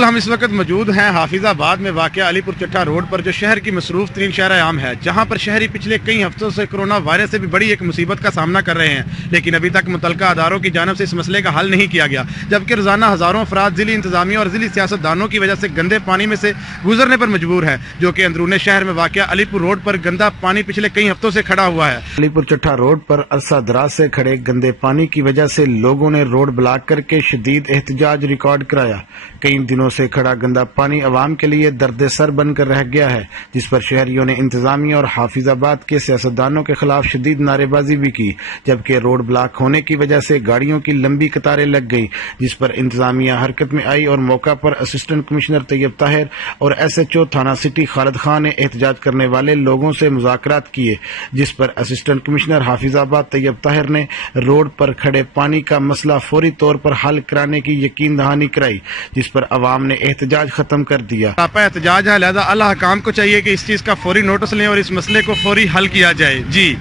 بالکل ہم اس وقت موجود ہیں حافظ آباد میں واقع علی پور چٹھا روڈ پر، جو شہر کی مصروف ترین شاہراہ عام ہے، جہاں پر شہری پچھلے کئی ہفتوں سے کرونا وائرس سے بھی بڑی ایک مصیبت کا سامنا کر رہے ہیں، لیکن ابھی تک متعلقہ اداروں کی جانب سے اس مسئلے کا حل نہیں کیا گیا، جبکہ روزانہ ہزاروں افراد ضلعی انتظامیہ اور ضلعی سیاستدانوں کی وجہ سے گندے پانی میں سے گزرنے پر مجبور ہیں، جو کہ اندرون شہر میں واقع علی پور روڈ پر گندا پانی پچھلے کئی ہفتوں سے کھڑا ہوا ہے۔ علی پور چٹھا روڈ پر عرصہ دراز سے کھڑے گندے پانی کی وجہ سے لوگوں نے روڈ بلاک کر کے شدید احتجاج ریکارڈ کرایا۔ کئی دنوں سے کھڑا گندا پانی عوام کے لیے درد سر بن کر رہ گیا ہے، جس پر شہریوں نے انتظامیہ اور حافظ آباد کے سیاستدانوں کے خلاف شدید نعرے بازی بھی کی، جبکہ روڈ بلاک ہونے کی وجہ سے گاڑیوں کی لمبی قطاریں لگ گئی، جس پر انتظامیہ حرکت میں آئی اور موقع پر اسسٹنٹ کمشنر طیب طاہر اور ایس ایچ او تھانہ سٹی خالد خان نے احتجاج کرنے والے لوگوں سے مذاکرات کیے، جس پر اسسٹنٹ کمشنر حافظ آباد طیب طاہر نے روڈ پر کھڑے پانی کا مسئلہ فوری طور پر حل کرانے کی یقین دہانی کرائی، جس پر عوام نے احتجاج ختم کر دیا۔ سراپا احتجاج ہے، لہذا اعلیٰ حکام کو چاہیے کہ اس چیز کا فوری نوٹس لیں اور اس مسئلے کو فوری حل کیا جائے۔ جی